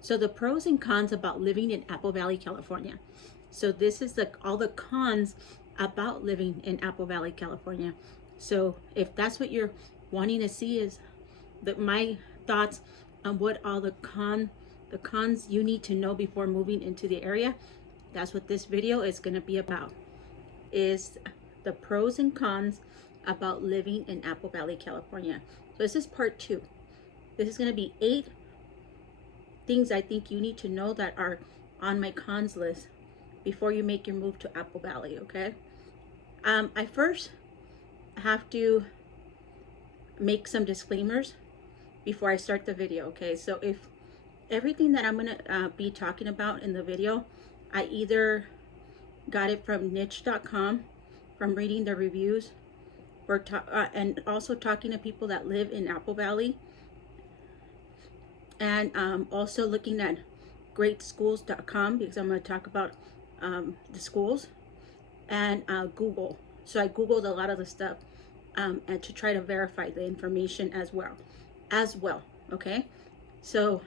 So the pros and cons about living in Apple Valley, California. So this is all the cons about living in Apple Valley, California. So if that's what you're wanting to see, is my thoughts on what all the cons you need to know before moving into the area, that's what this video is going to be about, is the pros and cons about living in Apple Valley, California. So this is part 2. This is going to be 8 things I think you need to know that are on my cons list before you make your move to Apple Valley. Okay. I first have to make some disclaimers before I start the video. Okay, so if everything that I'm gonna be talking about in the video, I either got it from niche.com, from reading the reviews, or and also talking to people that live in Apple Valley, and also looking at greatschools.com, because I'm going to talk about the schools, and Google. So I Googled a lot of the stuff and to try to verify the information as well. Okay, so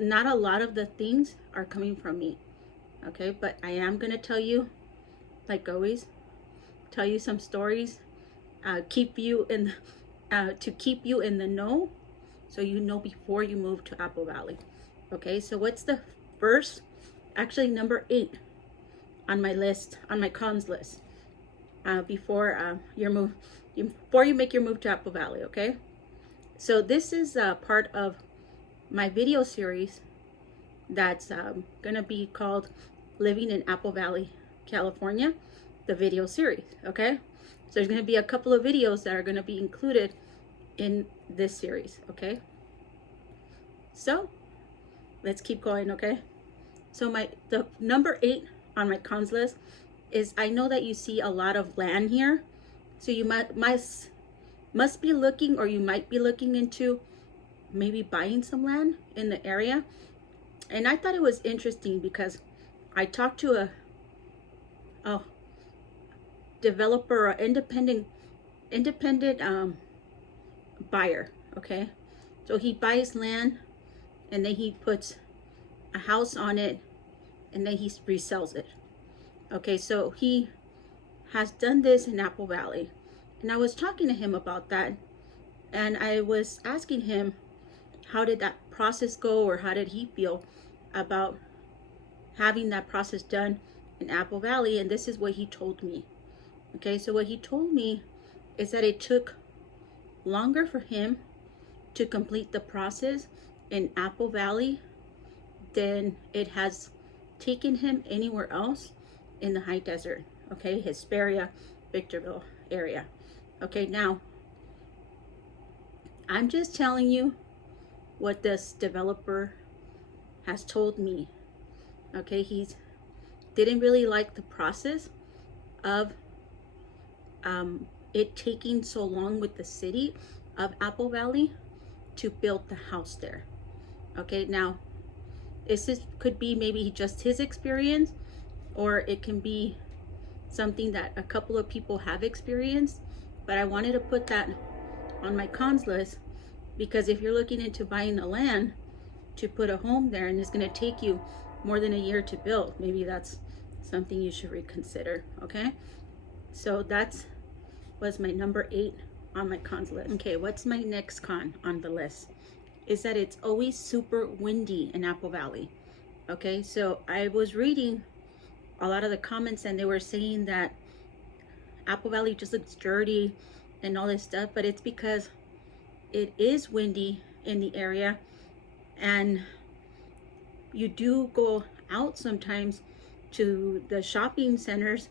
not a lot of the things are coming from me. Okay, but I am going to tell you, like always, tell you some stories, keep you in to keep you in the know, so you know before you move to Apple Valley. Okay, so what's the first, actually number 8 on my list, on my cons list, before before you make your move to Apple Valley. Okay, so this is part of my video series that's gonna be called Living in Apple Valley, California, the video series. Okay, so there's gonna be a couple of videos that are gonna be included in this series. Okay, so let's keep going. Okay, so the number 8 on my cons list is, I know that you see a lot of land here, so you must be looking, or you might be looking into maybe buying some land in the area. And I thought it was interesting because I talked to a developer, or independent buyer. Okay, so he buys land and then he puts a house on it and then he resells it. Okay, so he has done this in Apple Valley, and I was talking to him about that, and I was asking him, how did that process go, or how did he feel about having that process done in Apple Valley? And this is what he told me. Okay, so what he told me is that it took longer for him to complete the process in Apple Valley than it has taken him anywhere else in the high desert. Okay, Hesperia, Victorville area. Okay, now I'm just telling you what this developer has told me. Okay, he didn't really like the process of it taking so long with the city of Apple Valley to build the house there. Okay, now could be maybe just his experience, or it can be something that a couple of people have experienced, but I wanted to put that on my cons list, because if you're looking into buying the land to put a home there and it's going to take you more than a year to build, maybe that's something you should reconsider. Okay, so that was my number 8 on my cons list. Okay, what's my next con on the list? Is that it's always super windy in Apple Valley. Okay, so I was reading a lot of the comments and they were saying that Apple Valley just looks dirty and all this stuff, but it's because it is windy in the area, and you do go out sometimes to the shopping centers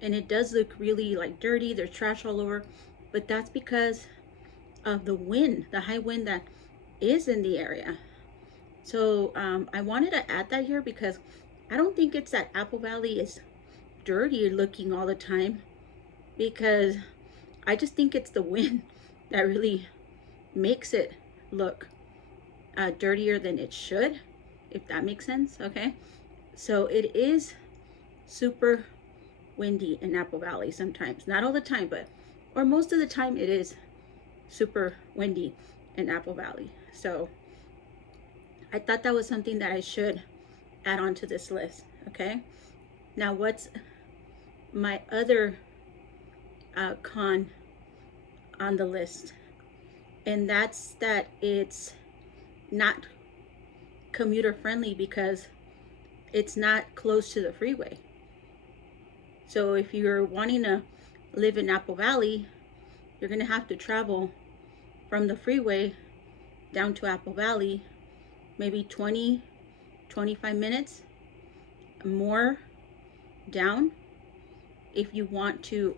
and it does look really like dirty, there's trash all over, but that's because of the wind, the high wind that is in the area. So I wanted to add that here, because I don't think it's that Apple Valley is dirty looking all the time, because I just think it's the wind that really makes it look dirtier than it should, if that makes sense. Okay, so it is super windy in Apple Valley sometimes, not all the time, or most of the time it is super windy in Apple Valley. So I thought that was something that I should add on to this list. Okay, now what's my other con on the list? And that's that it's not commuter friendly because it's not close to the freeway. So if you're wanting to live in Apple Valley, you're going to have to travel from the freeway down to Apple Valley, maybe 20-25 minutes more down if you want to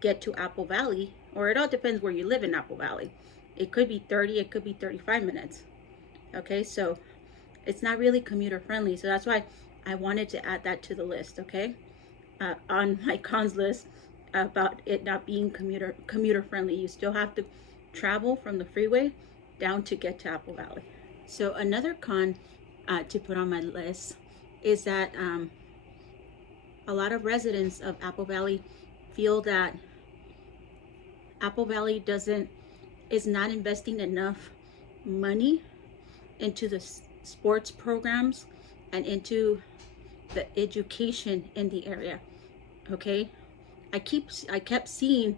get to Apple Valley. Or it all depends where you live in Apple Valley. It could be 30, it could be 35 minutes. Okay, so it's not really commuter friendly. So that's why I wanted to add that to the list. Okay, on my cons list about it not being commuter friendly. You still have to travel from the freeway down to get to Apple Valley. So another con to put on my list is that a lot of residents of Apple Valley feel that Apple Valley is not investing enough money into the sports programs and into the education in the area. Okay, I kept seeing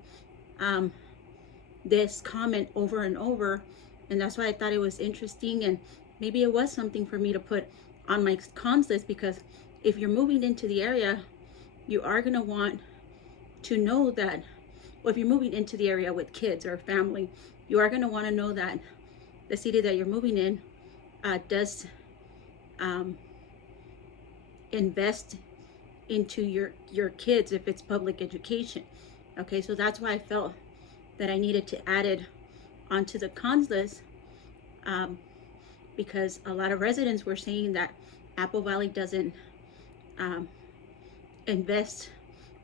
this comment over and over, and that's why I thought it was interesting, and maybe it was something for me to put on my cons list, because if you're moving into the area, you are going to want to know that, well, if you're moving into the area with kids or family, you are going to want to know that the city that you're moving in does invest into your kids if it's public education. Okay, so that's why I felt that I needed to add it onto the cons list, because a lot of residents were saying that Apple Valley doesn't invest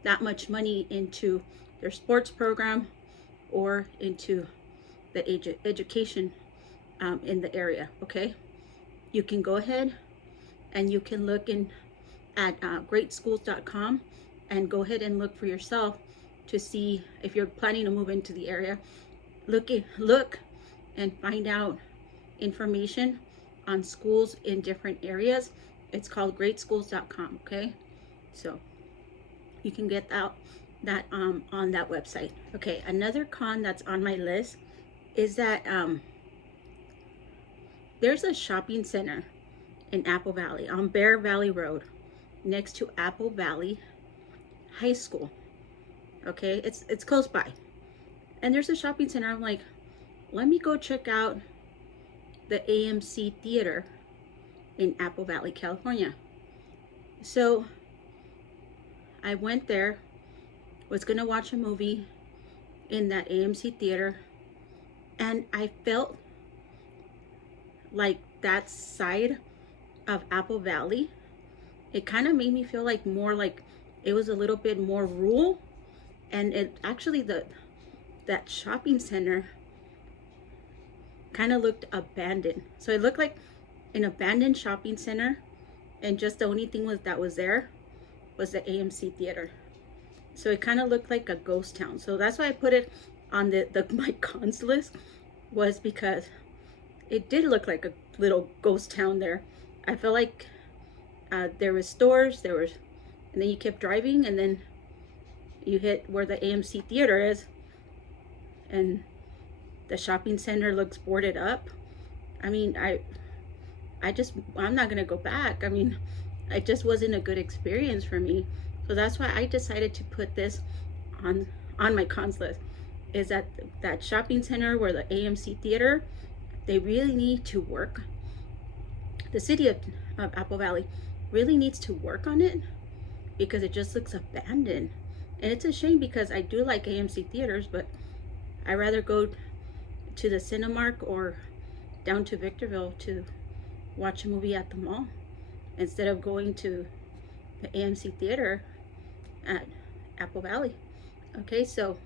that much money into their sports program or into the education in the area. Okay, you can go ahead and you can look in at greatschools.com and go ahead and look for yourself to see if you're planning to move into the area. Look and find out information on schools in different areas. It's called greatschools.com. Okay, so you can get that on that website. Okay, another con that's on my list is that there's a shopping center in Apple Valley on Bear Valley Road next to Apple Valley High School. Okay, it's close by, and there's a shopping center. I'm like, let me go check out the AMC Theater in Apple Valley, California. So I went there, was gonna watch a movie in that AMC Theater, and I felt like that side of Apple Valley, it kind of made me feel like more like it was a little bit more rural, and it actually that shopping center kind of looked abandoned. So it looked like an abandoned shopping center, and just the only thing that was there was the AMC Theater. So it kind of looked like a ghost town. So that's why I put it on my cons list, was because it did look like a little ghost town there. I felt like there was stores, and then you kept driving, and then you hit where the AMC Theater is, and the shopping center looks boarded up. I mean, I'm not gonna go back. I mean, it just wasn't a good experience for me. So that's why I decided to put this on my cons list, is that shopping center where the AMC Theater, they really need to work. The city of Apple Valley really needs to work on it, because it just looks abandoned. And it's a shame, because I do like AMC theaters, but I rather go to the Cinemark or down to Victorville to watch a movie at the mall instead of going to the AMC theater at Apple Valley. Okay, so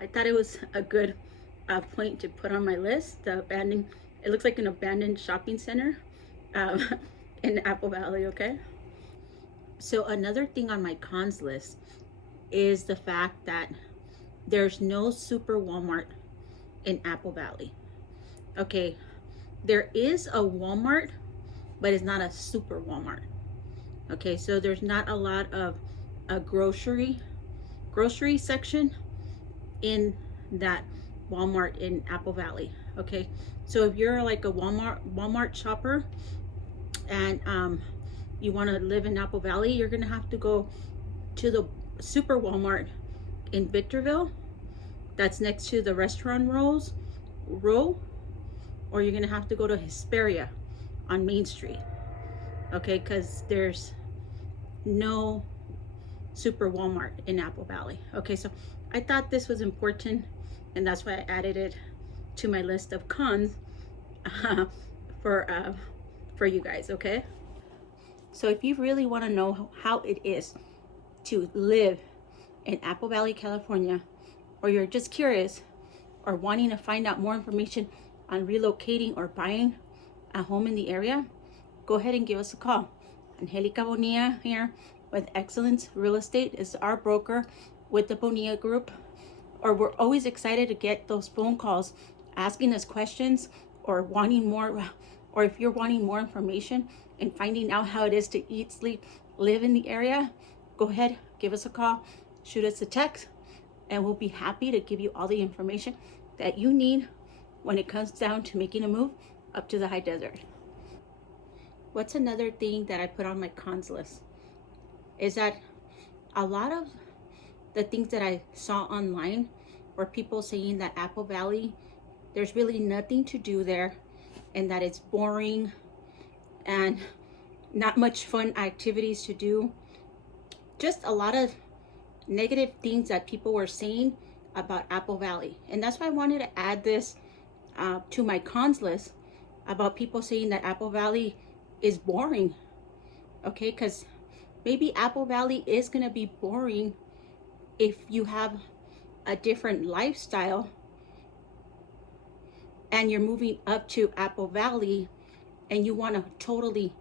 I thought it was a good point to put on my list. It looks like an abandoned shopping center in Apple Valley. Okay, so another thing on my cons list is the fact that there's no super Walmart in Apple Valley. Okay, there is a Walmart, but it's not a super Walmart. Okay, so there's not a lot of a grocery section in that Walmart in Apple Valley. Okay, so if you're like a Walmart shopper and you want to live in Apple Valley, you're gonna have to go to the super Walmart in Victorville, that's next to the restaurant row, or you're gonna have to go to Hesperia on Main Street. Okay, because there's no super Walmart in Apple Valley. Okay, so I thought this was important, and that's why I added it to my list of cons for you guys. Okay, so if you really want to know how it is to live in Apple Valley, California, or you're just curious or wanting to find out more information on relocating or buying a home in the area, go ahead and give us a call. Angelica Bonilla here with Excellence Real Estate is our broker with the Bonilla Group. Or we're always excited to get those phone calls asking us questions or wanting more, or if you're wanting more information and finding out how it is to eat, sleep, live in the area, go ahead, give us a call, shoot us a text, and we'll be happy to give you all the information that you need when it comes down to making a move up to the high desert. What's another thing that I put on my cons list is that a lot of the things that I saw online were people saying that Apple Valley, there's really nothing to do there, and that it's boring and not much fun activities to do. Just a lot of negative things that people were saying about Apple Valley. And that's why I wanted to add this to my cons list about people saying that Apple Valley is boring. Okay, because maybe Apple Valley is going to be boring if you have a different lifestyle and you're moving up to Apple Valley and you want a totally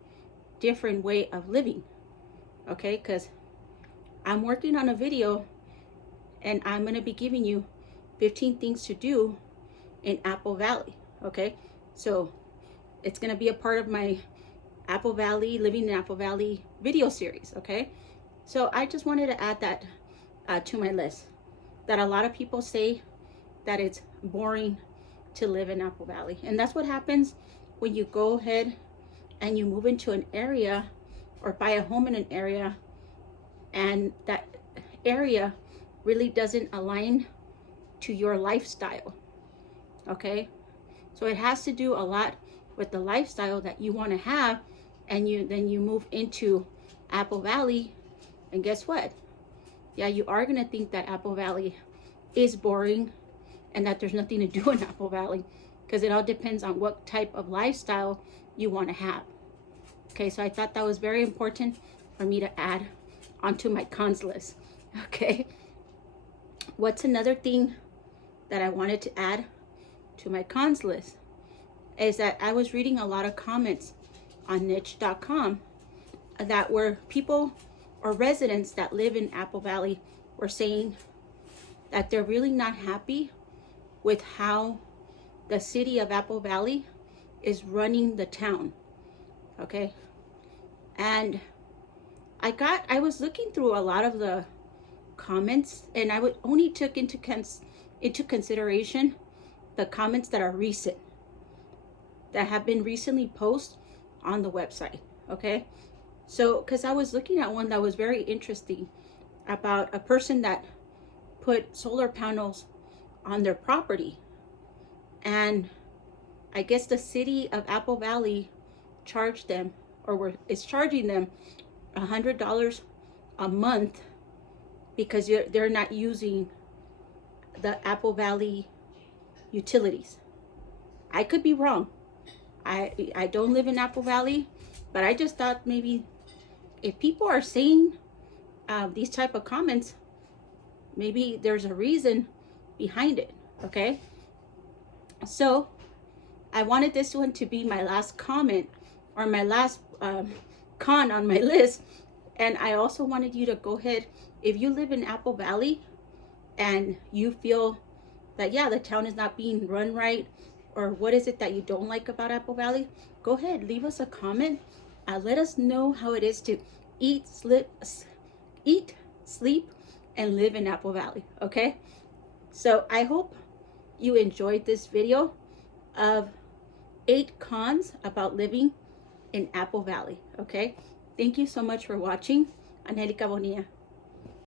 different way of living. Okay, because I'm working on a video and I'm going to be giving you 15 things to do in Apple Valley. Okay, so it's going to be a part of my Apple Valley, living in Apple Valley video series. Okay, so I just wanted to add that to my list, that a lot of people say that it's boring to live in Apple Valley. And that's what happens when you go ahead and you move into an area or buy a home in an area and that area really doesn't align to your lifestyle. Okay, so it has to do a lot with the lifestyle that you want to have, and then you move into Apple Valley, and guess what? Yeah, you are going to think that Apple Valley is boring and that there's nothing to do in Apple Valley, because it all depends on what type of lifestyle you want to have. Okay, so I thought that was very important for me to add onto my cons list. Okay, what's another thing that I wanted to add to my cons list is that I was reading a lot of comments on niche.com that were people or residents that live in Apple Valley were saying that they're really not happy with how the city of Apple Valley is running the town. Okay, and I was looking through a lot of the comments, and I would only took into consideration the comments that are recent, that have been recently posted on the website. Okay, so because I was looking at one that was very interesting about a person that put solar panels on their property, and I guess the city of Apple Valley charged them, or is charging them $100 a month because they're not using the Apple Valley utilities. I could be wrong. I don't live in Apple Valley, but I just thought maybe if people are saying these type of comments, maybe there's a reason behind it. Okay, so I wanted this one to be my last comment, or my last con on my list. And I also wanted you to go ahead, if you live in Apple Valley and you feel that, yeah, the town is not being run right, or what is it that you don't like about Apple Valley, go ahead, leave us a comment. Let us know how it is to eat, sleep, and live in Apple Valley, okay? So I hope you enjoyed this video of 8 cons about living in Apple Valley, okay? Thank you so much for watching. Angelica Bonilla.